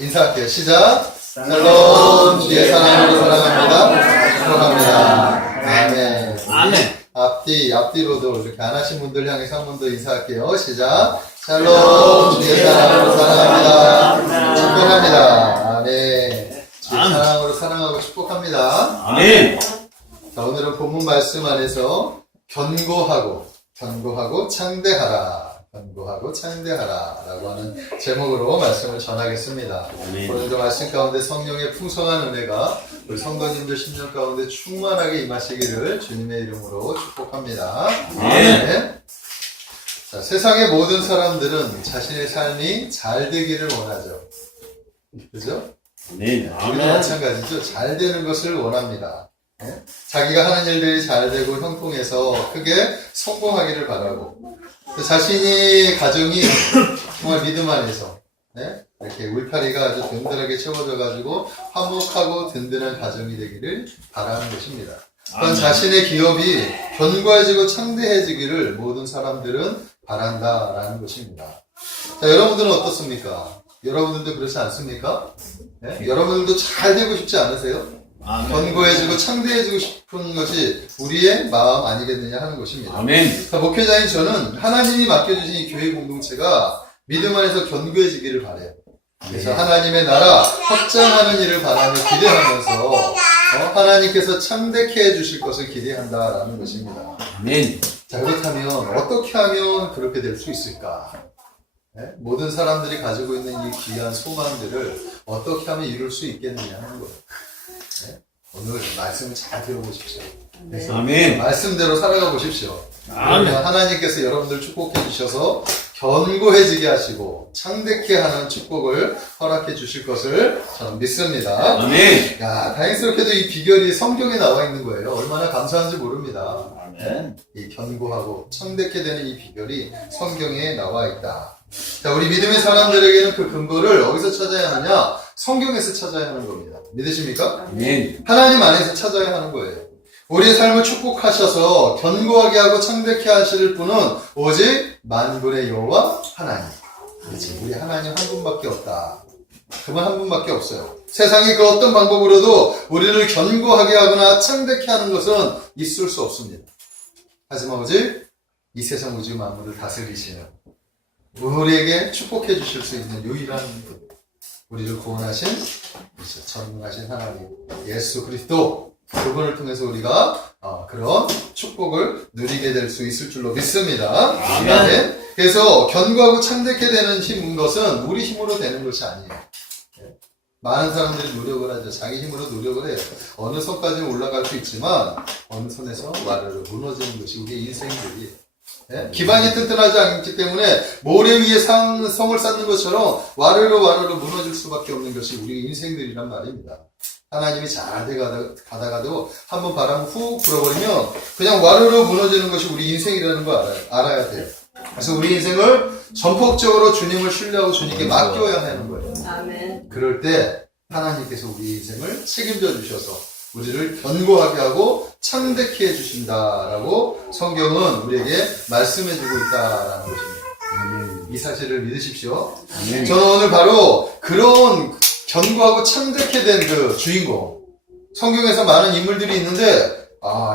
인사할게요. 시작. 샬롬. 주의 사랑으로 사랑합니다. 축복합니다. 아멘. 아멘. 앞뒤로도 이렇게 안 하신 분들 향해서 한 번 더 인사할게요. 시작. 샬롬. 주의 사랑으로 사랑합니다. 축복합니다. 아멘. 주의 사랑으로 사랑하고 축복합니다. 아멘. 자, 오늘은 본문 말씀 안에서 견고하고 창대하라. 견고하고 창대하라 라고 하는 제목으로 말씀을 전하겠습니다. 아멘. 오늘도 말씀 가운데 성령의 풍성한 은혜가 우리 성도님들 심령 가운데 충만하게 임하시기를 주님의 이름으로 축복합니다. 아멘. 자, 세상의 모든 사람들은 자신의 삶이 잘 되기를 원하죠. 그죠? 아멘. 우리도 마찬가지죠. 잘 되는 것을 원합니다. 네? 자기가 하는 일들이 잘 되고 형통해서 크게 성공하기를 바라고, 자신이 가정이 정말 믿음 안에서 이렇게 울타리가 아주 든든하게 채워져 가지고 화목하고 든든한 가정이 되기를 바라는 것입니다. 또한 자신의 기업이 견고해지고 창대해지기를 모든 사람들은 바란다라는 것입니다. 자, 여러분들은 어떻습니까? 여러분들도 그렇지 않습니까? 여러분들도 잘 되고 싶지 않으세요? 견고해지고 창대해지고 싶은 것이 우리의 마음 아니겠느냐 하는 것입니다. 아멘. 자, 목회자인 저는 하나님이 맡겨주신 이 교회 공동체가 믿음 안에서 견고해지기를 바래요. 그래서 하나님의 나라 확장하는 일을 바라며 기대하면서 하나님께서 창대케 해주실 것을 기대한다라는 것입니다. 아멘. 자, 그렇다면 어떻게 하면 그렇게 될 수 있을까? 모든 사람들이 가지고 있는 이 귀한 소망들을 어떻게 하면 이룰 수 있겠느냐 하는 거예요. 오늘 말씀을 잘 들어보십시오. 그래서 아멘. 말씀대로 살아가 보십시오. 아멘. 하나님께서 여러분들 축복해 주셔서 견고해지게 하시고 창대케 하는 축복을 허락해 주실 것을 저는 믿습니다. 아멘. 야, 다행스럽게도 이 비결이 성경에 나와 있는 거예요. 얼마나 감사한지 모릅니다. 아멘. 이 견고하고 창대케 되는 이 비결이 성경에 나와 있다. 자, 우리 믿음의 사람들에게는 그 근거를 어디서 찾아야 하느냐? 성경에서 찾아야 하는 겁니다. 믿으십니까? 아멘. 하나님 안에서 찾아야 하는 거예요. 우리의 삶을 축복하셔서 견고하게 하고 창대케 하실 분은 오직 만군의 여호와 하나님. 그렇지. 우리 하나님 한 분밖에 없다. 그분 한 분밖에 없어요. 세상의 그 어떤 방법으로도 우리를 견고하게 하거나 창대케 하는 것은 있을 수 없습니다. 하지만 오직 이 세상 우주 만물을 다스리시는, 우리에게 축복해 주실 수 있는 유일한 분, 우리를 구원하신 전능하신 하나님 예수 그리스도, 그분을 통해서 우리가 그런 축복을 누리게 될 수 있을 줄로 믿습니다. 아멘. 그래서 견고하고 창대케 되는 것은 우리 힘으로 되는 것이 아니에요. 많은 사람들이 노력을 하죠. 자기 힘으로 노력을 해요. 어느 선까지 올라갈 수 있지만 어느 선에서 와르르 무너지는 것이 우리의 인생들이, 기반이 튼튼하지 않기 때문에 모래 위에 성을 쌓는 것처럼 와르르 무너질 수밖에 없는 것이 우리 인생들이란 말입니다. 하나님이 잘 가다가도 한번 바람 훅 불어버리면 그냥 와르르 무너지는 것이 우리 인생이라는 거 알아야 돼요. 그래서 우리 인생을 전폭적으로 주님을 신뢰하고 주님께 맡겨야 하는 거예요. 아멘. 그럴 때 하나님께서 우리 인생을 책임져 주셔서 우리를 견고하게 하고 창대케 해주신다라고 성경은 우리에게 말씀해주고 있다라는 것입니다. 이 사실을 믿으십시오. 저는 오늘 바로 그런 견고하고 창대케 된 그 주인공, 성경에서 많은 인물들이 있는데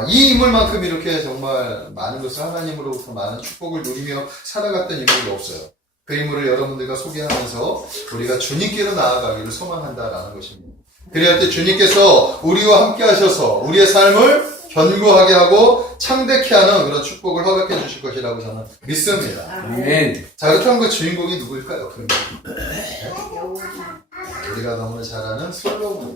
이 인물만큼 이렇게 정말 많은 것을 하나님으로부터 많은 축복을 누리며 살아갔던 인물이 없어요. 그 인물을 여러분들과 소개하면서 우리가 주님께로 나아가기를 소망한다라는 것입니다. 그래야 할 때 주님께서 우리와 함께 하셔서 우리의 삶을 견고하게 하고 창대케 하는 그런 축복을 허락해 주실 것이라고 저는 믿습니다. 아멘. 자, 그렇다면 그 주인공이 누구일까요? 우리가 너무나 잘 아는 솔로몬.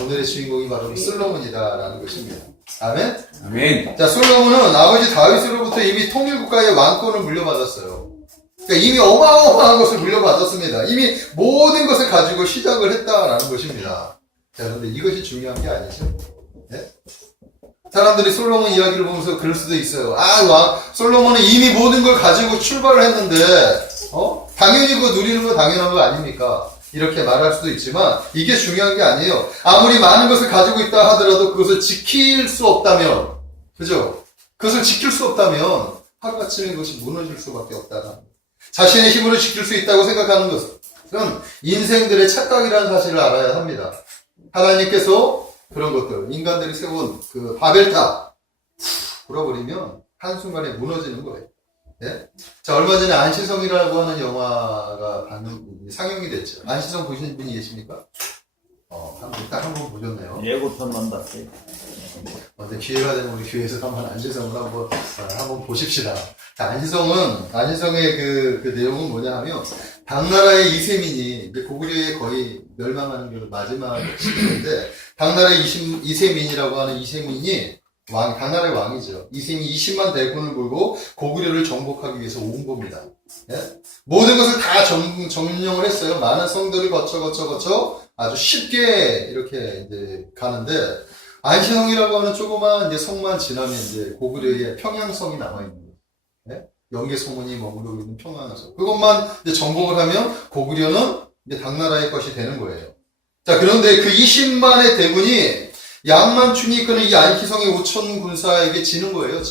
오늘의 주인공이 바로 솔로몬이다라는 것입니다. 아멘? 아멘. 자, 솔로몬은 아버지 다윗으로부터 이미 통일국가의 왕권을 물려받았어요. 그러니까 이미 어마어마한 것을 물려받았습니다. 이미 모든 것을 가지고 시작을 했다라는 것입니다. 자, 그런데 이것이 중요한 게 아니죠. 사람들이 솔로몬 이야기를 보면서 그럴 수도 있어요. 솔로몬은 이미 모든 걸 가지고 출발을 했는데, 당연히 그거 누리는 거 당연한 거 아닙니까? 이렇게 말할 수도 있지만, 이게 중요한 게 아니에요. 아무리 많은 것을 가지고 있다 하더라도 그것을 지킬 수 없다면, 그죠? 그것을 지킬 수 없다면, 하루아침에 그것이 무너질 수밖에 없다는. 자신의 힘으로 지킬 수 있다고 생각하는 것은 것들은 인생들의 착각이라는 사실을 알아야 합니다. 하나님께서 그런 것들, 인간들이 세운 그 바벨탑 불어버리면 한순간에 무너지는 거예요. 예? 자, 얼마 전에 안시성이라고 하는 영화가 상영이 됐죠. 안시성 보신 분이 계십니까? 딱 한 번 보셨네요. 예고편만 봤어요. 근데 기회가 되면 우리 교회에서 한번 안시성을 한번 보십시다. 자, 안시성의 그 내용은 뭐냐 하면, 당나라의 이세민이, 이제 고구려에 거의 멸망하는 게 마지막 시기인데, 당나라의 이세민이라고 하는 이세민이 당나라의 왕이죠. 이세민이 20만 대군을 몰고 고구려를 정복하기 위해서 온 겁니다. 예? 모든 것을 다 점령을 했어요. 많은 성들을 거쳐 아주 쉽게 이렇게 이제 가는데, 안시성이라고 하는 조그만 이제 성만 지나면 이제 고구려의 평양성이 남아있는 거예요. 예? 영계소문이 머무르고 있는 평양성. 그것만 이제 정복을 하면 고구려는 이제 당나라의 것이 되는 거예요. 자, 그런데 그 20만의 대군이 양만춘이 이끄는 이 안시성의 5천 군사에게 지는 거예요.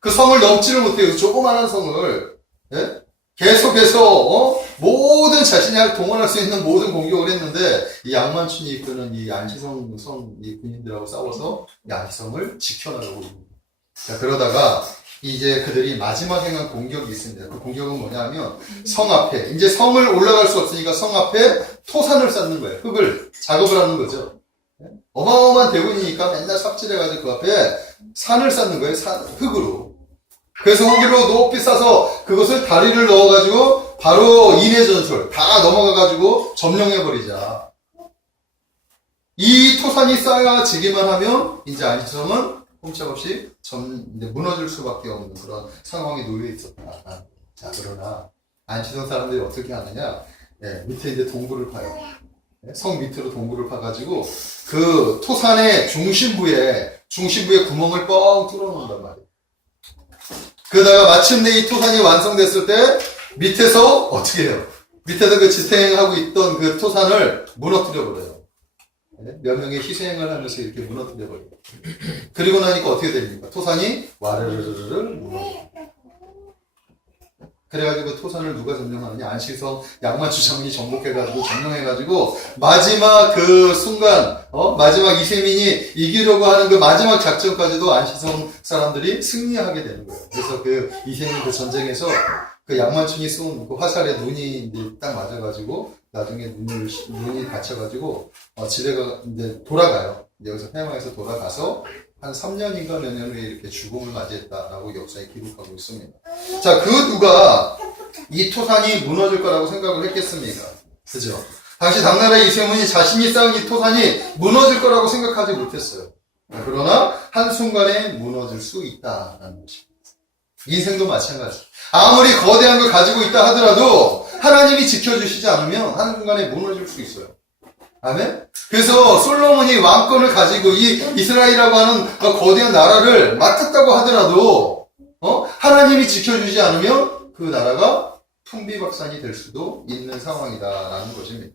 그 성을 넘지를 못해요. 그 조그만한 성을. 예? 계속해서 모든 자신이 동원할 수 있는 모든 공격을 했는데, 이 양만춘이 이끄는 이 안시성 이 군인들하고 싸워서 이 안시성을 지켜나가고 있는 거예요. 자, 그러다가 이제 그들이 마지막 행한 공격이 있습니다. 그 공격은 뭐냐면, 성 앞에, 이제 성을 올라갈 수 없으니까 성 앞에 토산을 쌓는 거예요. 흙을 작업을 하는 거죠. 어마어마한 대군이니까 맨날 삽질해가지고 그 앞에 산을 쌓는 거예요. 흙으로. 그래서 흙으로 높이 싸서 그것을 다리를 넣어가지고 바로 인해전술 다 넘어가가지고 점령해버리자. 이 토산이 쌓여지기만 하면 이제 안시성은 꼼짝없이 이제 무너질 수밖에 없는 그런 상황에 놓여 있었다. 자, 그러나 안시성 사람들이 어떻게 하느냐? 예, 밑에 이제 동굴을 파요. 성 밑으로 동굴을 파가지고 그 토산의 중심부에 구멍을 뻥 뚫어놓는단 말이에요. 그러다가 마침내 이 토산이 완성됐을 때 밑에서 어떻게 해요? 밑에서 그 지탱하고 있던 그 토산을 무너뜨려버려요. 몇 명의 희생을 하면서 이렇게 무너뜨려버려요. 그리고 나니까 어떻게 됩니까? 토산이 와르르르르 무너져요. 그래가지고 토산을 누가 점령하느냐? 안시성 양만추 장군이 정복해가지고 점령해가지고 마지막 그 순간, 마지막 이세민이 이기려고 하는 그 마지막 작전까지도 안시성 사람들이 승리하게 되는 거예요. 그래서 그 이세민 그 전쟁에서 그 양만춘이 쏜 그 화살에 눈이 이제 딱 맞아가지고 나중에 눈이 다쳐가지고 집에가 이제 돌아가요. 여기서 해방에서 돌아가서 한 3년인가 몇 년 후에 이렇게 죽음을 맞이했다라고 역사에 기록하고 있습니다. 자, 그 누가 이 토산이 무너질 거라고 생각을 했겠습니까? 그죠? 당시 당나라의 이세민이 자신이 쌓은 이 토산이 무너질 거라고 생각하지 못했어요. 그러나 한순간에 무너질 수 있다라는 것입니다. 인생도 마찬가지. 아무리 거대한 걸 가지고 있다 하더라도 하나님이 지켜주시지 않으면 한순간에 무너질 수 있어요. 아멘? 그래서 솔로몬이 왕권을 가지고 이 이스라엘이라고 하는 거대한 나라를 맡았다고 하더라도 하나님이 지켜주지 않으면 그 나라가 풍비박산이 될 수도 있는 상황이다라는 것입니다.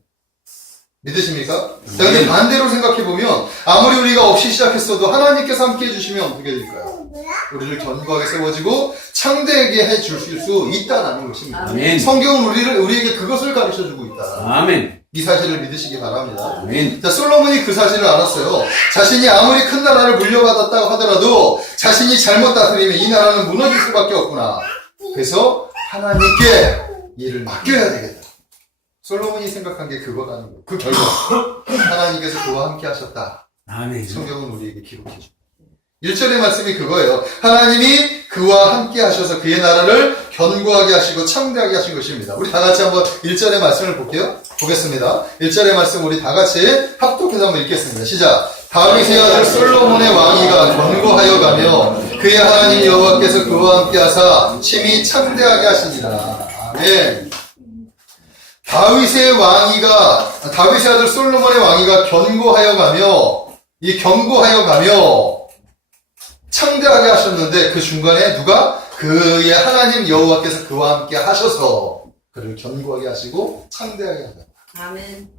믿으십니까? 자, 근데 반대로 생각해보면 아무리 우리가 없이 시작했어도 하나님께서 함께 해주시면 어떻게 될까요? 우리를 견고하게 세워지고 창대하게 해주실 수 있다는 것입니다. 아멘. 성경은 우리에게 그것을 가르쳐주고 있다. 아멘. 이 사실을 믿으시기 바랍니다. 아멘. 자, 솔로몬이 그 사실을 알았어요. 자신이 아무리 큰 나라를 물려받았다고 하더라도 자신이 잘못 다스리면 이 나라는 무너질 수밖에 없구나. 그래서 하나님께 일을 맡겨야 되겠다. 솔로몬이 생각한 게 그거라는 거예요. 그 결과 하나님께서 그와 함께 하셨다. 아멘. 성경은 우리에게 기록해 줍니다. 1절의 말씀이 그거예요. 하나님이 그와 함께 하셔서 그의 나라를 견고하게 하시고 창대하게 하신 것입니다. 우리 다 같이 한번 1절의 말씀을 볼게요. 보겠습니다. 1절의 말씀 우리 다 같이 합독해서 한번 읽겠습니다. 시작. 다윗의 아들 솔로몬의 왕위가 견고하여 가며 그의 하나님 여호와께서 그와 함께 하사 심히 창대하게 하시니라. 아멘. 다윗의 아들 솔로몬의 왕위가 견고하여 가며 창대하게 하셨는데 그 중간에 누가? 그의 하나님 여호와께서 그와 함께 하셔서 그를 견고하게 하시고 창대하게 하셨다. 아멘.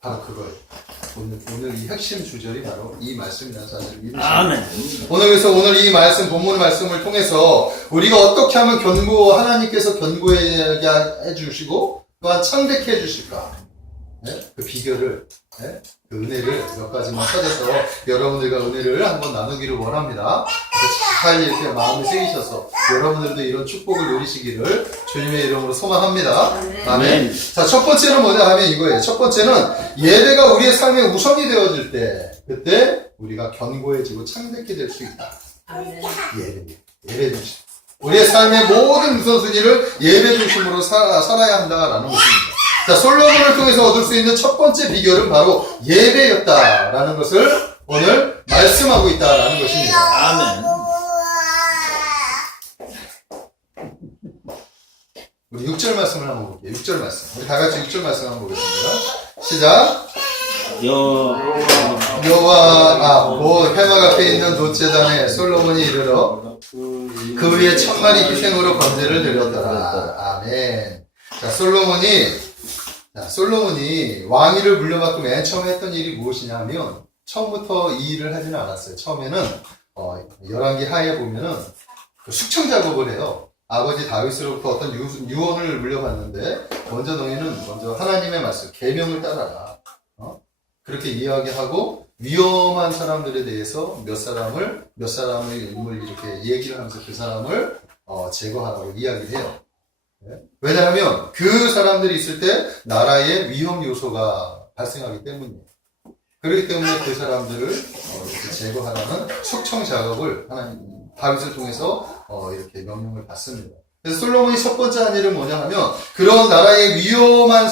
바로 그거예요. 오늘 이 핵심 주절이 바로 이 말씀이라는 사실을 믿으시고 아멘. 그래서 오늘 이 말씀, 본문 말씀을 통해서 우리가 어떻게 하면 하나님께서 견고하게 해주시고 또한 창대케 해주실까? 네? 그 비결을, 네? 그 은혜를 몇 가지만 찾아서 여러분들과 은혜를 한번 나누기를 원합니다. 그래서 잘 이렇게 마음을 새기셔서 여러분들도 이런 축복을 누리시기를 주님의 이름으로 소망합니다. 아멘. 자, 첫 번째는 뭐냐 하면 이거예요. 첫 번째는 예배가 우리의 삶의 우선이 되어질 때, 그때 우리가 견고해지고 창대케 될 수 있다. 예배 중심. 우리의 삶의 모든 우선순위를 예배 중심으로 살아야 한다라는 것입니다. 자, 솔로몬을 통해서 얻을 수 있는 첫 번째 비결은 바로 예배였다라는 것을 오늘 말씀하고 있다라는 것입니다. 아멘. 우리 6절 말씀을 한번 볼게요. 6절 말씀. 우리 다 같이 6절 말씀 한번 보겠습니다. 시작. 해막 앞에 있는 돛제단에 솔로몬이 이르러 그 위에 1000마리 희생으로 번제를 드렸더라. 아멘. 자, 솔로몬이 왕위를 물려받고 맨 처음에 했던 일이 무엇이냐 하면 처음부터 이 일을 하지는 않았어요. 처음에는 열왕기 하에 보면은 그 숙청 작업을 해요. 아버지 다윗으로부터 어떤 유언을 물려받는데 먼저 하나님의 말씀, 계명을 따라라. 그렇게 이야기하고 위험한 사람들에 대해서 몇 사람을 인물 이렇게 얘기를 하면서 그 사람을 제거하라고 이야기를 해요. 왜냐하면 그 사람들이 있을 때 나라의 위험 요소가 발생하기 때문이에요. 그렇기 때문에 그 사람들을 이렇게 제거하라는 숙청 작업을 다윗을 통해서 이렇게 명령을 받습니다. 그래서 솔로몬이 첫 번째 한 일은 뭐냐 하면 그런 나라의 위험한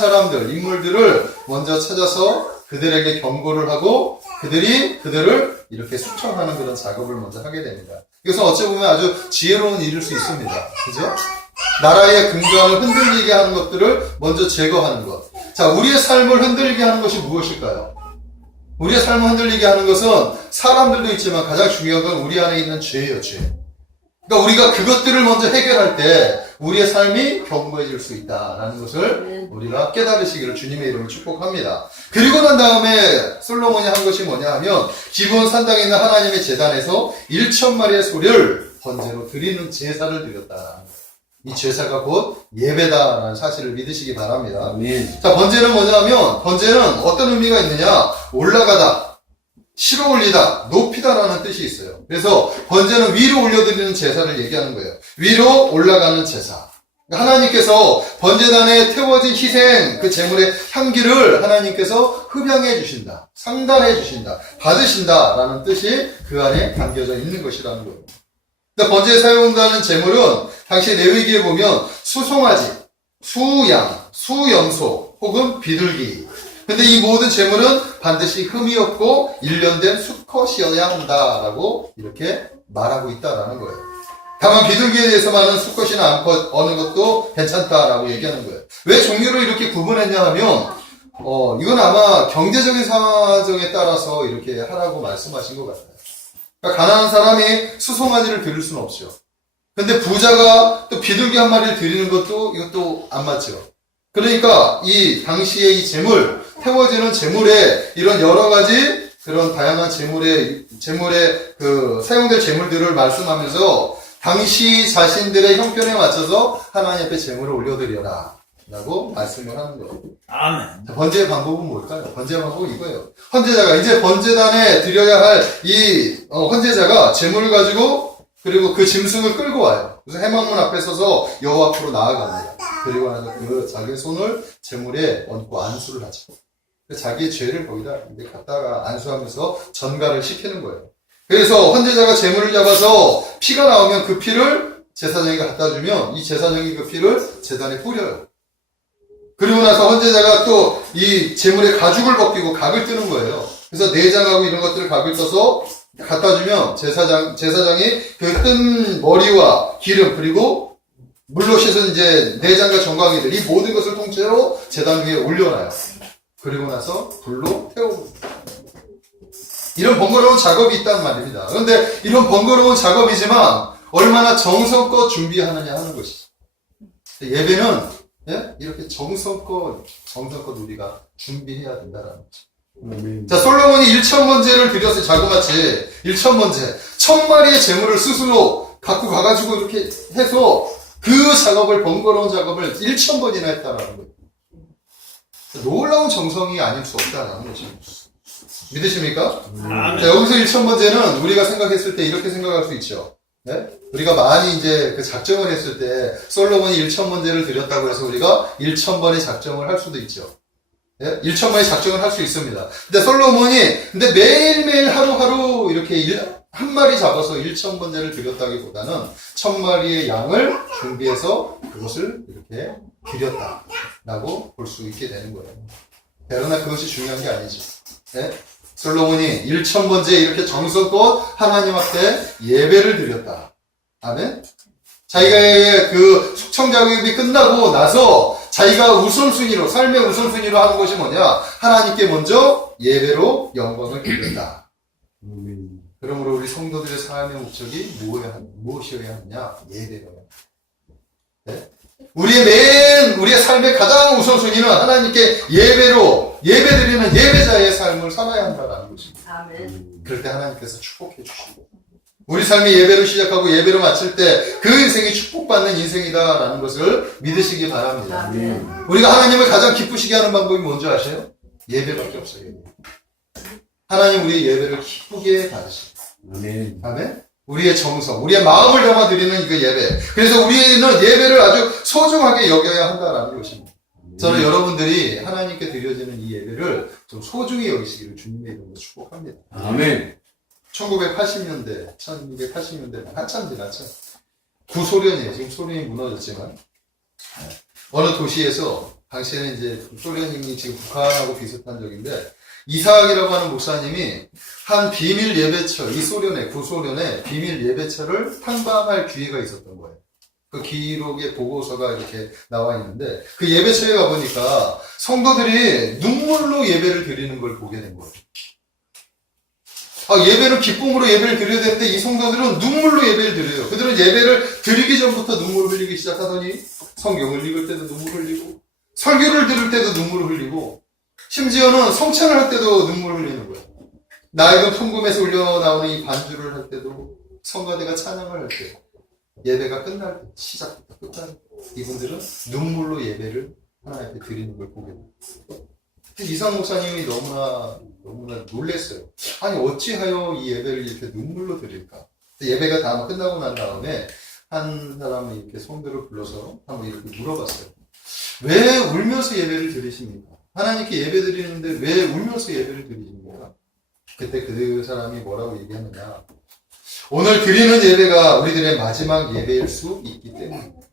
인물들을 먼저 찾아서 그들에게 경고를 하고 그들을 이렇게 숙청하는 그런 작업을 먼저 하게 됩니다. 그래서 어찌 보면 아주 지혜로운 일일 수 있습니다. 그죠? 나라의 근간을 흔들리게 하는 것들을 먼저 제거하는 것. 자, 우리의 삶을 흔들리게 하는 것이 무엇일까요? 우리의 삶을 흔들리게 하는 것은 사람들도 있지만 가장 중요한 건 우리 안에 있는 죄예요, 죄. 그러니까 우리가 그것들을 먼저 해결할 때 우리의 삶이 견고해질 수 있다라는 것을 우리가 깨달으시기를 주님의 이름으로 축복합니다. 그리고 난 다음에 솔로몬이 한 것이 뭐냐 하면 기브온 산당에 있는 하나님의 제단에서 1000마리의 소를 번제로 드리는 제사를 드렸다라는 거예요. 이 제사가 곧 예배다라는 사실을 믿으시기 바랍니다. 아멘. 자, 번제는 뭐냐면 번제는 어떤 의미가 있느냐? 올라가다, 실어 올리다, 높이다라는 뜻이 있어요. 그래서 번제는 위로 올려드리는 제사를 얘기하는 거예요. 위로 올라가는 제사. 하나님께서 번제단에 태워진 희생, 그 제물의 향기를 하나님께서 흡양해 주신다, 상달해 주신다, 받으신다라는 뜻이 그 안에 담겨져 있는 것이라는 거예요. 번제에 사용한다는 제물은 당시 레위기에 보면 수송아지, 수양, 수염소 혹은 비둘기. 근데 이 모든 제물은 반드시 흠이 없고 일련된 수컷이어야 한다라고 이렇게 말하고 있다라는 거예요. 다만 비둘기에 대해서만은 수컷이나 암컷 어느 것도 괜찮다라고 얘기하는 거예요. 왜 종류를 이렇게 구분했냐 하면 이건 아마 경제적인 사정에 따라서 이렇게 하라고 말씀하신 것 같아요. 그러니까 가난한 사람이 수송아지를 드릴 수는 없죠. 근데 부자가 또 비둘기 한 마리를 드리는 것도 이것도 안 맞죠. 그러니까 이 당시에 이 제물, 태워지는 제물에 이런 여러 가지 그런 다양한 제물에 그 사용될 제물들을 말씀하면서 당시 자신들의 형편에 맞춰서 하나님 앞에 제물을 올려드려라 라고 말씀을 하는 거예요. 아멘. 자, 번제의 방법은 뭘까요? 번제의 방법은 이거예요. 헌제자가 이제 번제단에 드려야 할 이 헌제자가 제물을 가지고 그리고 그 짐승을 끌고 와요. 그래서 해막문 앞에 서서 여호와 앞으로 나아갑니다. 그리고 나서 그 자기의 손을 제물에 얹고 안수를 하죠. 자기의 죄를 거기다 이제 갖다가 안수하면서 전가를 시키는 거예요. 그래서 헌제자가 제물을 잡아서 피가 나오면 그 피를 제사장에게 갖다 주면 이 제사장이 그 피를 제단에 뿌려요. 그리고 나서 헌제자가 또 이 제물의 가죽을 벗기고 각을 뜨는 거예요. 그래서 내장하고 이런 것들을 각을 떠서 갖다 주면 제사장이 그 뜬 머리와 기름 그리고 물로 씻은 이제 내장과 정강이들 이 모든 것을 통째로 제단 위에 올려놔요. 그리고 나서 불로 태우고 이런 번거로운 작업이 있단 말입니다. 그런데 이런 번거로운 작업이지만 얼마나 정성껏 준비하느냐 하는 것이죠. 예배는 이렇게 정성껏 우리가 준비해야 된다는 거죠. 아멘. 자, 솔로몬이 1,000번제를 드렸어요. 자그마치 1,000번제. 1,000마리의 재물을 스스로 갖고 가가지고 이렇게 해서 그 작업을, 번거로운 작업을 1,000번이나 했다라는 거예요. 놀라운 정성이 아닐 수 없다라는 거죠. 믿으십니까? 자, 여기서 1,000번제는 우리가 생각했을 때 이렇게 생각할 수 있죠. 네? 우리가 많이 이제 그 작정을 했을 때 솔로몬이 1,000번제를 드렸다고 해서 우리가 1,000번의 작정을 할 수도 있죠. 네? 1,000번의 작정을 할 수 있습니다. 근데 솔로몬이 매일매일 하루하루 이렇게 한 마리 잡아서 1,000번제를 드렸다기보다는 1,000마리의 양을 준비해서 그것을 이렇게 드렸다라고 볼 수 있게 되는 거예요. 그러나 그것이 중요한 게 아니죠. 네? 솔로몬이 1,000번째 이렇게 정성껏 하나님 앞에 예배를 드렸다. 아멘? 자기가 그 숙청작업이 끝나고 나서 자기가 우선순위로, 삶의 우선순위로 하는 것이 뭐냐? 하나님께 먼저 예배로 영광을 드렸다. 그러므로 우리 성도들의 삶의 목적이 무엇이어야 하느냐? 예배여야 네? 우리의 삶의 가장 우선순위는 하나님께 예배드리는 예배자의 삶을 살아야 한다는 것입니다. 아멘. 그럴 때 하나님께서 축복해 주시고, 우리 삶이 예배로 시작하고 예배로 마칠 때 그 인생이 축복받는 인생이다라는 것을 믿으시기 바랍니다. 아멘. 우리가 하나님을 가장 기쁘시게 하는 방법이 뭔지 아세요? 예배밖에 없어요. 하나님 우리의 예배를 기쁘게 받으십니다. 아멘. 아멘? 우리의 정성, 우리의 마음을 담아 드리는 그 예배. 그래서 우리는 예배를 아주 소중하게 여겨야 한다라는 것입니다. 저는 여러분들이 하나님께 드려지는 이 예배를 좀 소중히 여기시기를 주님의 이름으로 축복합니다. 아멘. 1980년대, 1980년대 한참 지났죠. 구소련이에요. 지금 소련이 무너졌지만 어느 도시에서 당시에는 이제 소련이 지금 북한하고 비슷한 적인데 이삭이라고 하는 목사님이 한 비밀 예배처, 이 소련의, 구소련의 비밀 예배처를 탐방할 기회가 있었던 거예요. 그 기록의 보고서가 이렇게 나와 있는데 그 예배처에 가보니까 성도들이 눈물로 예배를 드리는 걸 보게 된 거예요. 예배는 기쁨으로 예배를 드려야 되는데 이 성도들은 눈물로 예배를 드려요. 그들은 예배를 드리기 전부터 눈물을 흘리기 시작하더니 성경을 읽을 때도 눈물을 흘리고 설교를 들을 때도 눈물을 흘리고 심지어는 성찬을 할 때도 눈물을 흘리는 거예요. 낡은 풍금에서 울려나오는 이 반주를 할 때도 성가대가 찬양을 할 때 예배가 끝날 때 시작부터 끝까지 이분들은 눈물로 예배를 하나님께 드리는 걸 보게 돼요. 이상 목사님이 너무나 놀랐어요. 아니 어찌하여 이 예배를 이렇게 눈물로 드릴까? 예배가 다 끝나고 난 다음에 한 사람이 이렇게 성도를 불러서 한번 이렇게 물어봤어요. 왜 울면서 예배를 드리십니까? 하나님께 예배 드리는데 왜 울면서 예배를 드리십니까? 그때 그 사람이 뭐라고 얘기하느냐? 오늘 드리는 예배가 우리들의 마지막 예배일 수 있기 때문입니다.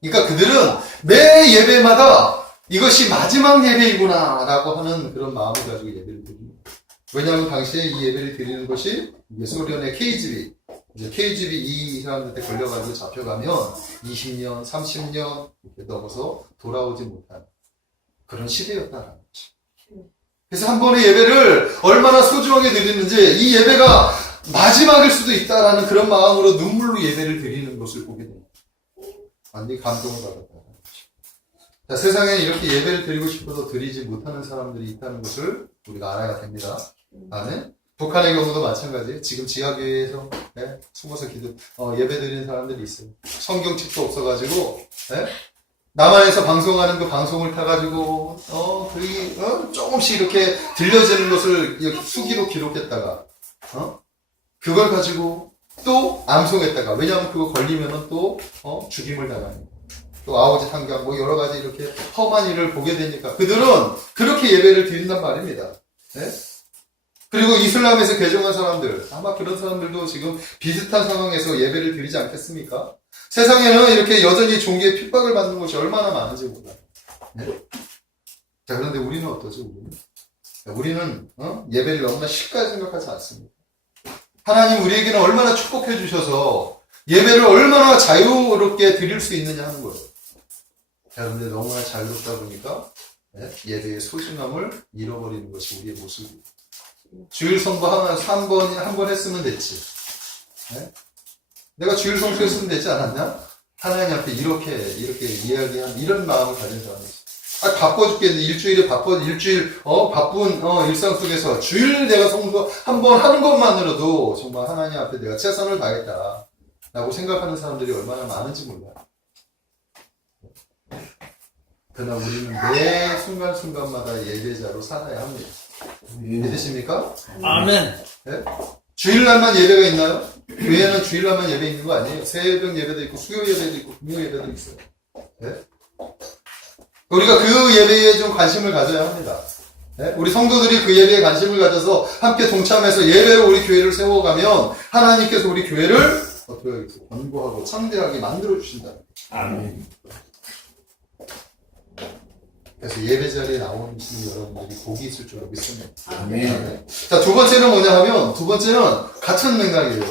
그러니까 그들은 매 예배마다 이것이 마지막 예배이구나 라고 하는 그런 마음을 가지고 예배를 드립니다. 왜냐하면 당시에 이 예배를 드리는 것이 소련의 KGB, KGB 이 사람들한테 걸려가지고 잡혀가면 20년, 30년 이렇게 넘어서 돌아오지 못한 그런 시대였다라는 거죠. 그래서 한 번의 예배를 얼마나 소중하게 드리는지 이 예배가 마지막일 수도 있다라는 그런 마음으로 눈물로 예배를 드리는 것을 보게 됩니다. 완전히 감동을 받았다. 자, 세상에 이렇게 예배를 드리고 싶어도 드리지 못하는 사람들이 있다는 것을 우리가 알아야 됩니다. 아멘. 북한의 경우도 마찬가지예요. 지금 지하교회에서 숨어서 예배 드리는 사람들이 있어요. 성경책도 없어가지고 남한에서 방송하는 그 방송을 타가지고 조금씩 이렇게 들려지는 것을 이렇게 수기로 기록했다가 그걸 가지고 또 암송했다가 왜냐하면 그거 걸리면은 또 죽임을 당하는 또 아우지 탄경 뭐 여러 가지 이렇게 험한 일을 보게 되니까 그들은 그렇게 예배를 드린단 말입니다. 네? 그리고 이슬람에서 개종한 사람들 아마 그런 사람들도 지금 비슷한 상황에서 예배를 드리지 않겠습니까? 세상에는 이렇게 여전히 종교의 핍박을 받는 것이 얼마나 많은지 몰라요. 네? 자, 그런데 우리는 어떠죠? 우리는 예배를 너무나 쉽게 생각하지 않습니다. 하나님 우리에게는 얼마나 축복해 주셔서 예배를 얼마나 자유롭게 드릴 수 있느냐 하는 거예요. 자, 그런데 너무나 자유롭다 보니까 예배의 소중함을 잃어버리는 것이 우리의 모습이에요. 주일 선거 한 번 했으면 됐지. 내가 주일 성수했으면 되지 않았냐? 하나님 앞에 이렇게 이야기한 이런 마음을 가진 사람이 있어요. 바빠 죽겠는데 일주일에 바쁜 일상 속에서 주일 내가 성도 한 번 하는 것만으로도 정말 하나님 앞에 내가 최선을 다했다 라고 생각하는 사람들이 얼마나 많은지 몰라요. 그러나 우리는 매 순간순간마다 예배자로 살아야 합니다. 믿으십니까? 아멘. 네? 주일날만 예배가 있나요? 교회는 주일날만 예배 있는 거 아니에요. 새벽 예배도 있고 수요 예배도 있고 금요 예배도 있어요. 네? 우리가 그 예배에 좀 관심을 가져야 합니다. 네? 우리 성도들이 그 예배에 관심을 가져서 함께 동참해서 예배로 우리 교회를 세워가면 하나님께서 우리 교회를 어떻게 하겠어요? 견고하고 창대하게 만들어주신다. 아멘. 그래서 예배 자리에 나오신 여러분들이 복이 있을 줄 믿습니다. 아멘. 자, 두 번째는 뭐냐 하면, 두 번째는 같은 맥락이에요.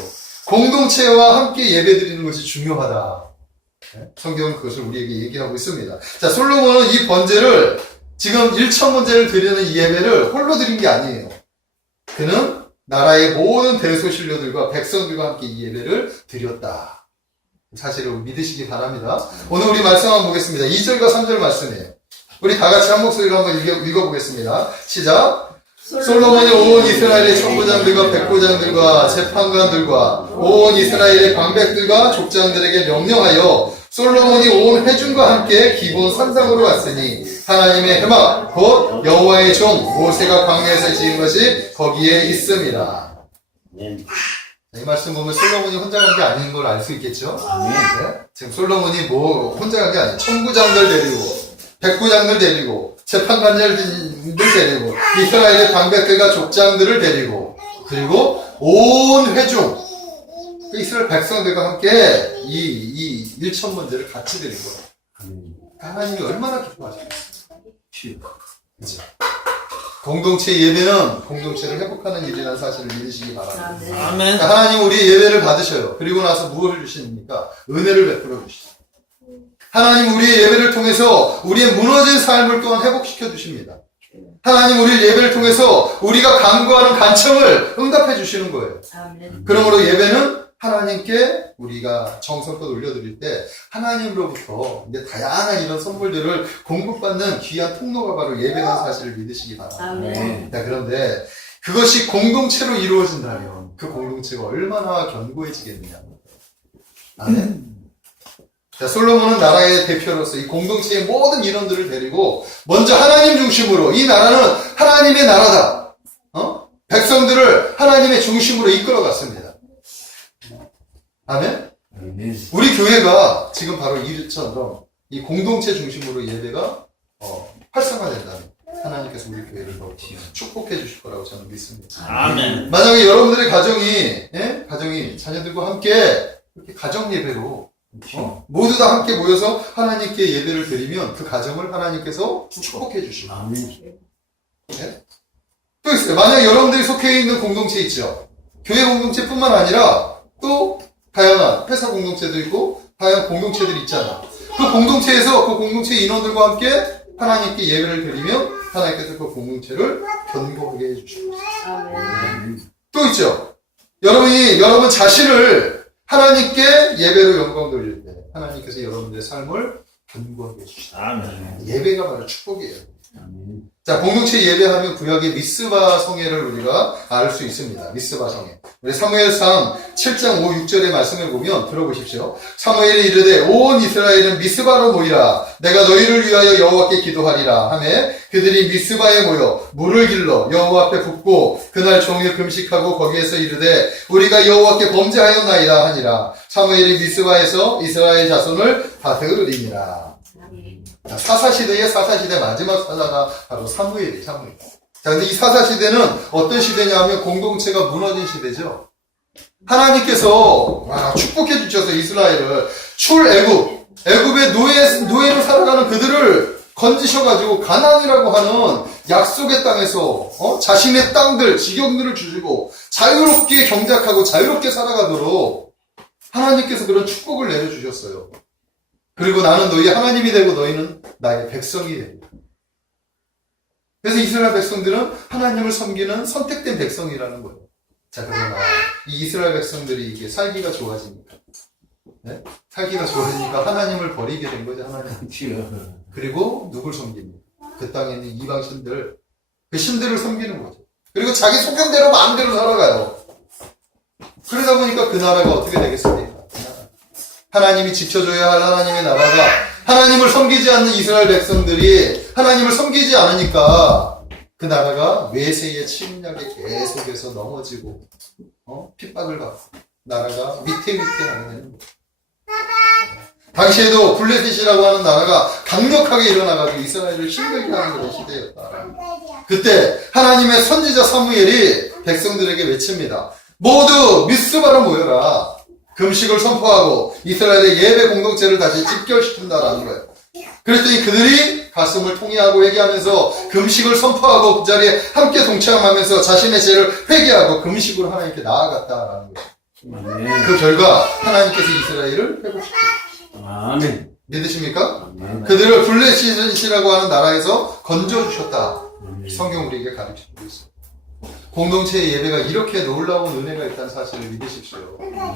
공동체와 함께 예배 드리는 것이 중요하다. 네? 성경은 그것을 우리에게 얘기하고 있습니다. 자, 솔로몬은 이 번제를, 지금 1천 번제를 드리는 이 예배를 홀로 드린 게 아니에요. 그는 나라의 모든 대소신료들과 백성들과 함께 이 예배를 드렸다. 사실을 믿으시기 바랍니다. 오늘 우리 말씀 한번 보겠습니다. 2절과 3절 말씀이에요. 우리 다 같이 한 목소리로 한번 읽어보겠습니다. 시작. 솔로몬이 온 이스라엘의 천부장들과 백부장들과 재판관들과 온 이스라엘의 방백들과 족장들에게 명령하여 솔로몬이 온 회중과 함께 기본 산상으로 왔으니 하나님의 해막 곧 여호와의 종 모세가 광야에서 지은 것이 거기에 있습니다. 이 말씀 보면 솔로몬이 혼자 간 게 아닌 걸 알 수 있겠죠? 네? 지금 솔로몬이 혼자 간 게 아니에요. 천부장들 데리고 백부장들 데리고 재판관들을 데리고 이스라엘의 방백들과 족장들을 데리고 그리고 온 회중 이스라엘 백성들과 함께 이 1천 번제를 같이 드린 거예요. 하나님이 얼마나 기뻐하셨겠어요. 그렇죠? 공동체 예배는 공동체를 회복하는 일이라는 사실을 믿으시기 바랍니다. 아멘. 하나님 우리 예배를 받으셔요. 그리고 나서 무엇을 주십니까? 은혜를 베풀어 주시죠. 하나님 우리의 예배를 통해서 우리의 무너진 삶을 또한 회복시켜 주십니다. 하나님 우리 예배를 통해서 우리가 간구하는 간청을 응답해 주시는 거예요. 아멘. 그러므로 예배는 하나님께 우리가 정성껏 올려드릴 때 하나님으로부터 이제 다양한 이런 선물들을 공급받는 귀한 통로가 바로 예배라는 사실을 믿으시기 바랍니다. 아멘. 자, 그런데 그것이 공동체로 이루어진다면 그 공동체가 얼마나 견고해지겠느냐. 아멘. 자, 솔로몬은 나라의 대표로서 이 공동체의 모든 인원들을 데리고 먼저 하나님 중심으로 이 나라는 하나님의 나라다. 백성들을 하나님의 중심으로 이끌어갔습니다. 아멘? 우리 교회가 지금 바로 이처럼 이 공동체 중심으로 예배가 활성화된다면 하나님께서 우리 교회를 더 축복해 주실 거라고 저는 믿습니다. 아멘. 만약에 여러분들의 가정이 자녀들과 함께 이렇게 가정 예배로 모두 다 함께 모여서 하나님께 예배를 드리면 그 가정을 하나님께서 축복해 주시고 네? 또 있어요. 만약에 여러분들이 속해 있는 공동체 있죠. 교회 공동체뿐만 아니라 또 다양한 회사 공동체도 있고 다양한 공동체들이 있잖아. 그 공동체에서 그 공동체 인원들과 함께 하나님께 예배를 드리면 하나님께서 그 공동체를 견고하게 해주시고 아멘. 또 있죠. 여러분 자신을 하나님께 예배로 영광 돌릴 때 하나님께서 여러분들의 삶을 견고하게 해주시다. 아멘. 예배가 바로 축복이에요. 자, 공동체 예배하면 구약의 미스바 성회를 우리가 알 수 있습니다. 미스바 성회. 우리 사무엘상 7장 5, 6절의 말씀을 보면 들어보십시오. 사무엘이 이르되 온 이스라엘은 미스바로 모이라. 내가 너희를 위하여 여호와께 기도하리라 하매 그들이 미스바에 모여 물을 길러 여호와 앞에 붓고 그날 종일 금식하고 거기에서 이르되 우리가 여호와께 범죄하였나이다 하니라. 사무엘이 미스바에서 이스라엘 자손을 다스리니라. 사사시대의 사사시대 마지막 사사가 바로 사무엘이에요. 사무엘. 자, 근데 이 사사시대는 어떤 시대냐 하면 공동체가 무너진 시대죠. 하나님께서 축복해 주셔서 이스라엘을 애굽의 노예로 살아가는 그들을 건지셔가지고 가나안이라고 하는 약속의 땅에서 자신의 땅들, 지경들을 주시고 자유롭게 경작하고 자유롭게 살아가도록 하나님께서 그런 축복을 내려주셨어요. 그리고 나는 너희 하나님이 되고 너희는 나의 백성이 됩니다. 그래서 이스라엘 백성들은 하나님을 섬기는 선택된 백성이라는 거예요. 자, 그러나 이 이스라엘 백성들이 이게 살기가 좋아지니까 네? 살기가 좋으니까 하나님을 버리게 된 거죠, 하나님. 그렇지요. 그리고 누굴 섬깁니까? 그 땅에 있는 이방 신들, 그 신들을 섬기는 거죠. 그리고 자기 소견대로 마음대로 살아가요. 그러다 보니까 그 나라가 어떻게 되겠습니까? 하나님이 지켜줘야 할 하나님의 나라가 하나님을 섬기지 않는 이스라엘 백성들이 하나님을 섬기지 않으니까 그 나라가 외세의 침략에 계속해서 넘어지고 핍박을 받고 나라가 위태위태하게 되는 거예요. 당시에도 블레셋이라고 하는 나라가 강력하게 일어나가지고 이스라엘을 힘들게 하는 그런 시대였다. 그때 하나님의 선지자 사무엘이 백성들에게 외칩니다. 모두 미스바로 모여라. 금식을 선포하고 이스라엘의 예배 공동체를 다시 집결시킨다라는 거예요. 그랬더니 그들이 가슴을 통회하고 회개하면서 금식을 선포하고 그 자리에 함께 동참하면서 자신의 죄를 회개하고 금식으로 하나님께 나아갔다라는 거예요. 아멘. 그 결과 하나님께서 이스라엘을 회복시켰어요. 아멘. 믿으십니까? 아멘. 그들을 블레셋이라고 하는 나라에서 건져주셨다. 성경 우리에게 가르쳐주고 있어요. 공동체의 예배가 이렇게 놀라운 은혜가 있다는 사실을 믿으십시오.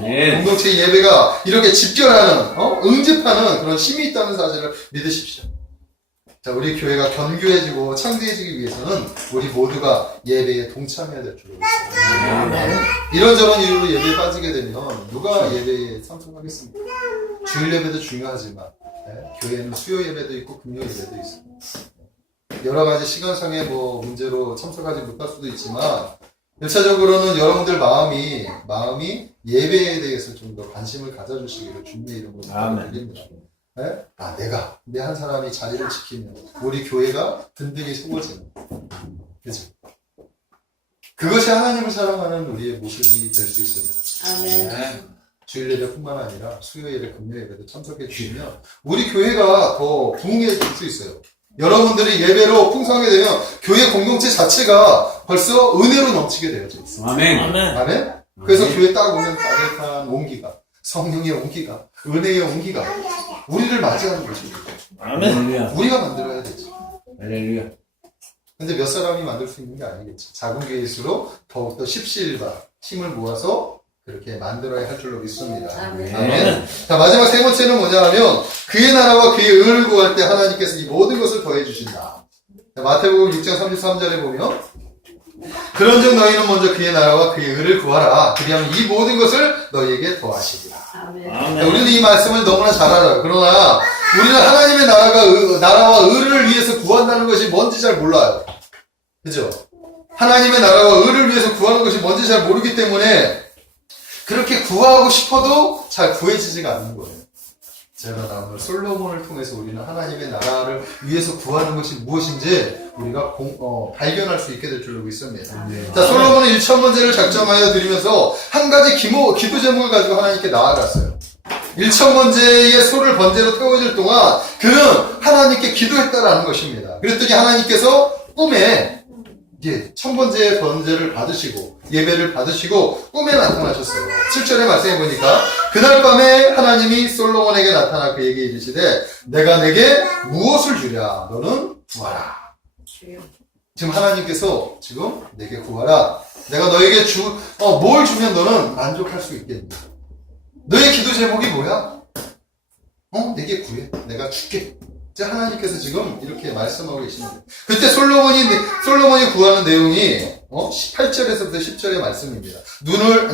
네. 공동체의 예배가 이렇게 집결하는, 응집하는 그런 힘이 있다는 사실을 믿으십시오. 자, 우리 교회가 견고해지고 창대해지기 위해서는 우리 모두가 예배에 동참해야 될 줄로 믿습니다. 아멘. 이런저런 이유로 예배에 빠지게 되면 누가 예배에 참석하겠습니까? 주일 예배도 중요하지만 교회에는 수요 예배도 있고 금요 예배도 있습니다. 여러 가지 시간상의 문제로 참석하지 못할 수도 있지만 일차적으로는 여러분들 마음이 예배에 대해서 좀 더 관심을 가져주시기를 주님의 이름으로 부탁드립니다. 내가 내 한 사람이 자리를 지키면 우리 교회가 든든히 세워지는, 그죠? 그것이 하나님을 사랑하는 우리의 모습이 될 수 있습니다. 아멘. 주일 예배뿐만 아니라 수요 예배, 금요 예배도 참석해 주시면 우리 교회가 더 부흥해질 수 있어요. 여러분들이 예배로 풍성하게 되면 교회 공동체 자체가 벌써 은혜로 넘치게 되어져 있어요. 아멘. 아멘. 아멘? 그래서 교회 딱 오면 따뜻한 온기가, 성령의 온기가, 은혜의 온기가 우리를 맞이하는 것입니다. 아멘. 할렐루야. 우리가 만들어야 되죠. 할렐루야. 근데 몇 사람이 만들 수 있는 게 아니겠죠. 작은 교회일수록 더욱더 십시일반 힘을 모아서 그렇게 만들어야 할 줄로 믿습니다. 아멘. 아멘. 자, 마지막 세 번째는 뭐냐 하면 그의 나라와 그의 의를 구할 때 하나님께서 이 모든 것을 더해 주신다. 마태복음 6장 33절에 보면 그런즉 너희는 먼저 그의 나라와 그의 의를 구하라. 그리하면 이 모든 것을 너희에게 더하시리라. 아멘. 자, 우리는 이 말씀을 너무나 잘 알아요. 그러나 우리는 하나님의 나라와 의를 위해서 구한다는 것이 뭔지 잘 몰라요. 그죠? 하나님의 나라와 의를 위해서 구하는 것이 뭔지 잘 모르기 때문에 그렇게 구하고 싶어도 잘 구해지지가 않는 거예요. 제가 오늘 솔로몬을 통해서 우리는 하나님의 나라를 위해서 구하는 것이 무엇인지 우리가 발견할 수 있게 될 줄로 믿습니다. 자, 솔로몬은 1,000번제를 작정하여 드리면서 한 가지 기도 제목을 가지고 하나님께 나아갔어요. 1,000번제의 소를 번제로 태워질 동안 그는 하나님께 기도했다라는 것입니다. 그랬더니 하나님께서 꿈에 1,000번제의 번제를 받으시고 예배를 받으시고 꿈에 나타나셨어요. 7절에 말씀해 보니까 그날 밤에 하나님이 솔로몬에게 나타나 그에게 이르시되 내가 내게 무엇을 주랴 너는 구하라. 지금 하나님께서 지금 내게 구하라. 내가 너에게 뭘 주면 너는 만족할 수 있겠니? 너의 기도 제목이 뭐야? 내게 구해. 내가 줄게. 하나님께서 지금 이렇게 말씀하고 계시는 거예요. 그때 솔로몬이 구하는 내용이 18절에서부터 10절의 말씀입니다. 눈을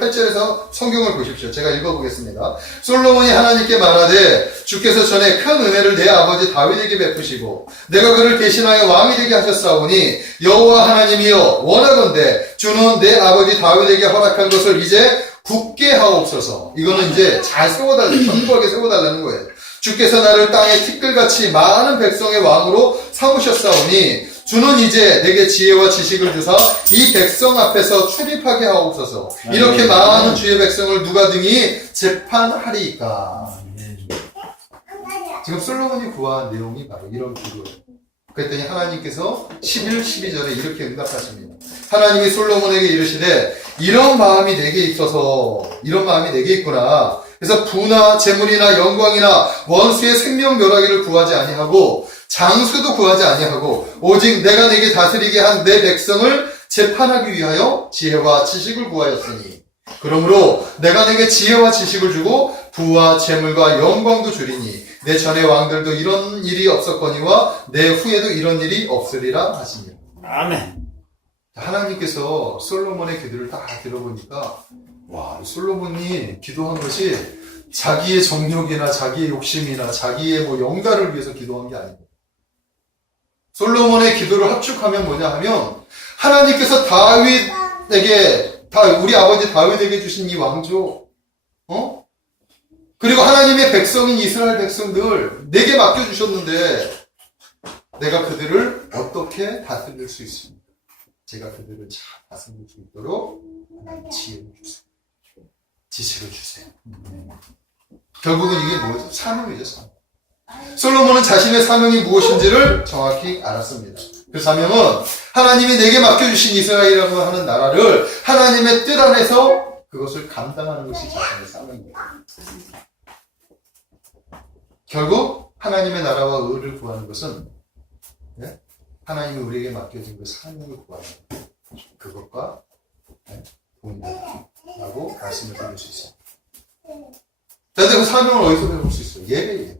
8절에서 성경을 보십시오. 제가 읽어보겠습니다. 솔로몬이 하나님께 말하되 주께서 전에 큰 은혜를 내 아버지 다윗에게 베푸시고 내가 그를 대신하여 왕이 되게 하셨사오니 여호와 하나님이여 원하건대 주는 내 아버지 다윗에게 허락한 것을 이제 굳게 하옵소서. 이거는 이제 잘 견고하게 세워달라는 거예요. 주께서 나를 땅의 티끌같이 많은 백성의 왕으로 삼으셨사오니 주는 이제 내게 지혜와 지식을 주사 이 백성 앞에서 출입하게 하옵소서. 이렇게 많은 주의 백성을 누가 등이 재판하리이까. 지금 솔로몬이 구한 내용이 바로 이런 기도예요. 그랬더니 하나님께서 11, 12절에 이렇게 응답하십니다. 하나님이 솔로몬에게 이르시되 이런 마음이 내게 있구나. 그래서 부나 재물이나 영광이나 원수의 생명 멸하기를 구하지 아니하고 장수도 구하지 아니하고 오직 내가 내게 다스리게 한 내 백성을 재판하기 위하여 지혜와 지식을 구하였으니 그러므로 내가 내게 지혜와 지식을 주고 부와 재물과 영광도 주리니 내 전의 왕들도 이런 일이 없었거니와 내 후에도 이런 일이 없으리라 하시니. 아멘. 하나님께서 솔로몬의 기도를 다 들어보니까 와, 솔로몬이 기도한 것이 자기의 정욕이나 자기의 욕심이나 자기의 뭐 영달을 위해서 기도한 게 아니고 솔로몬의 기도를 합축하면 뭐냐 하면 하나님께서 다윗에게 우리 아버지 다윗에게 주신 이 왕조 그리고 하나님의 백성인 이스라엘 백성들 내게 맡겨주셨는데 내가 그들을 어떻게 다스릴 수 있습니까? 제가 그들을 잘 다스릴 수 있도록 하나님 지혜를 주세요. 지식을 주세요. 결국은 이게 뭐죠? 사명이죠, 사명. 솔로몬은 자신의 사명이 무엇인지를 정확히 알았습니다. 그 사명은 하나님이 내게 맡겨주신 이스라엘이라고 하는 나라를 하나님의 뜻 안에서 그것을 감당하는 것이 자신의 사명입니다. 결국 하나님의 나라와 의를 구하는 것은 하나님이 우리에게 맡겨진 그 사명을 구하는 그것과 동일하다고 말씀을 드릴 수 있습니다. 그런데 그 사명을 어디서 배울 수 있어요? 예배예요.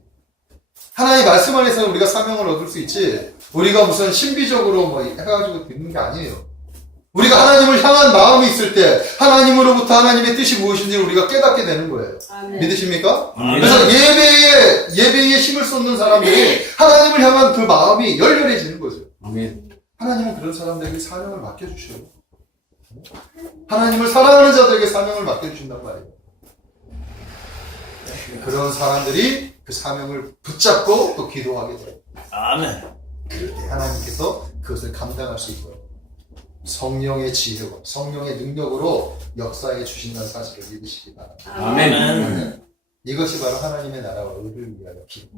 하나님의 말씀 안에서 우리가 사명을 얻을 수 있지 우리가 무슨 신비적으로 뭐 해가지고 듣는 게 아니에요. 우리가 하나님을 향한 마음이 있을 때 하나님으로부터 하나님의 뜻이 무엇인지 우리가 깨닫게 되는 거예요. 아멘. 믿으십니까? 아멘. 그래서 예배에 힘을 쏟는 사람들이 하나님을 향한 그 마음이 열렬해지는 거죠. 아멘. 하나님은 그런 사람들에게 사명을 맡겨주셔요. 하나님을 사랑하는 자들에게 사명을 맡겨주신단 말이에요. 그런 사람들이 그 사명을 붙잡고 또 기도하게 돼요. 아멘. 그럴 때 하나님께서 그것을 감당할 수 있도록 성령의 지혜와 성령의 능력으로 역사해 주신다는 사실을 믿으시기 바랍니다. 아멘. 이것이 바로 하나님의 나라와 의를 위하여 기도.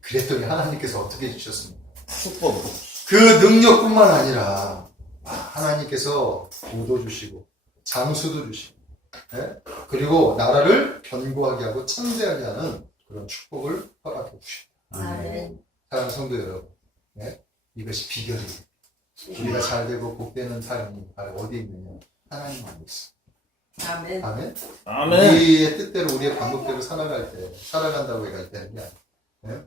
그랬더니 하나님께서 어떻게 해주셨습니까? 축복으로. 그 능력뿐만 아니라 하나님께서 도도 주시고 장수도 주시고 그리고 나라를 견고하게 하고 창대하게 하는 그런 축복을 허락해 주십니다. 아멘. 사랑하는 성도 여러분, 이것이 비결이에요. 우리가 잘 되고 복되는 삶이 바로 어디에 있느냐? 하나님 안에 있어. 아멘. 아멘. 아멘. 우리의 뜻대로 우리의 방법대로 살아간다고 해가 되는 게 아니에요.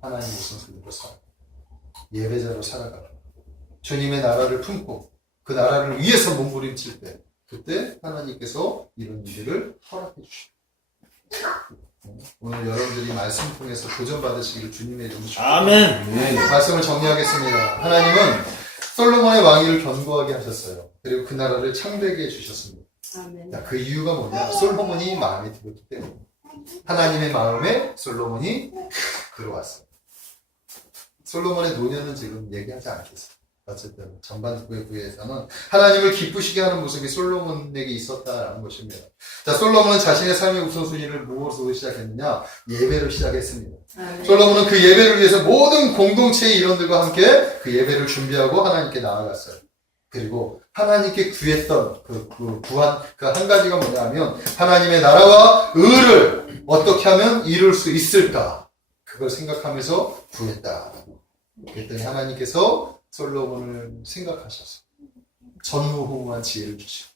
하나님의 우선순위로 살아. 예배자로 살아가고 주님의 나라를 품고 그 나라를 위해서 몸부림칠 때 그때 하나님께서 이런 일들을 허락해 주십니다. 오늘 여러분들이 말씀 통해서 도전받으시기를 주님의 이름으로 축복합니다. 아멘. 말씀을 정리하겠습니다. 하나님은 솔로몬의 왕위를 견고하게 하셨어요. 그리고 그 나라를 창대하게 해주셨습니다. 아멘. 자, 그 이유가 뭐냐? 솔로몬이 마음에 들었기 때문에 하나님의 마음에 솔로몬이 들어왔어요. 솔로몬의 노년은 지금 얘기하지 않겠어요. 어쨌든 전반부의 구에서는 하나님을 기쁘시게 하는 모습이 솔로몬에게 있었다라는 것입니다. 자, 솔로몬은 자신의 삶의 우선순위를 무엇으로 시작했느냐? 예배로 시작했습니다. 아멘. 솔로몬은 그 예배를 위해서 모든 공동체의 일원들과 함께 그 예배를 준비하고 하나님께 나아갔어요. 그리고 하나님께 구했던 구한 그 한 가지가 뭐냐면 하나님의 나라와 의를 어떻게 하면 이룰 수 있을까? 그걸 생각하면서 구했다. 그랬더니 하나님께서 솔로몬을 생각하셔서 전무후무한 지혜를 주시고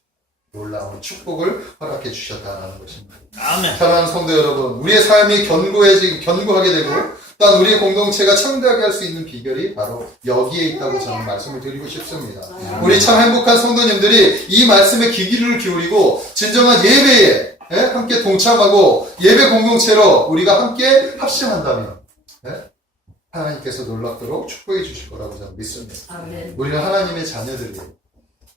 놀라운 축복을 허락해 주셨다는 것입니다. 아멘. 사랑하는 성도 여러분, 우리의 삶이 견고하게 되고 또한 우리의 공동체가 창대하게 할 수 있는 비결이 바로 여기에 있다고 저는 말씀을 드리고 싶습니다. 우리 참 행복한 성도님들이 이 말씀에 귀를 기울이고 진정한 예배에 함께 동참하고 예배 공동체로 우리가 함께 합심한다면 하나님께서 놀랍도록 축복해 주실 거라고 저는 믿습니다. 아멘. 우리는 하나님의 자녀들이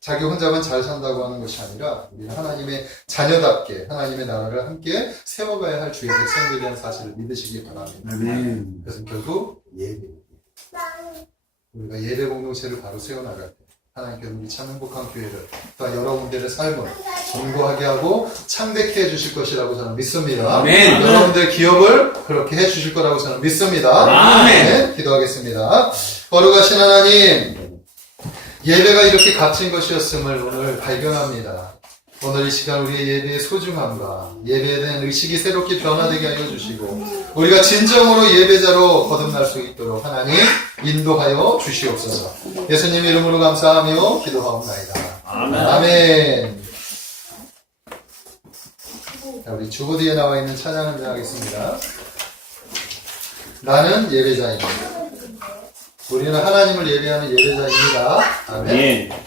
자기 혼자만 잘 산다고 하는 것이 아니라 우리는 하나님의 자녀답게 하나님의 나라를 함께 세워가야 할 주의 백성들이라는 사실을 믿으시기 바랍니다. 아멘. 그것은 결국 예배. 우리가 예배 공동체를 바로 세워나갈 때 하나님께서 우리 참 행복한 교회를 또한 여러분들의 삶을 견고하게 하고 창대케 해주실 것이라고 저는 믿습니다. 아멘. 여러분들의 기업을 그렇게 해주실 거라고 저는 믿습니다. 아멘. 기도하겠습니다. 거룩하신 하나님, 예배가 이렇게 값진 것이었음을 오늘 발견합니다. 오늘 이 시간 우리의 예배의 소중함과 예배에 대한 의식이 새롭게 변화되게 하여 주시고 우리가 진정으로 예배자로 거듭날 수 있도록 하나님 인도하여 주시옵소서. 예수님 이름으로 감사하며 기도하옵나이다. 아멘. 아멘. 자, 우리 주보 뒤에 나와 있는 찬양 헌정하겠습니다. 나는 예배자입니다. 우리는 하나님을 예배하는 예배자입니다. 아멘. 아멘.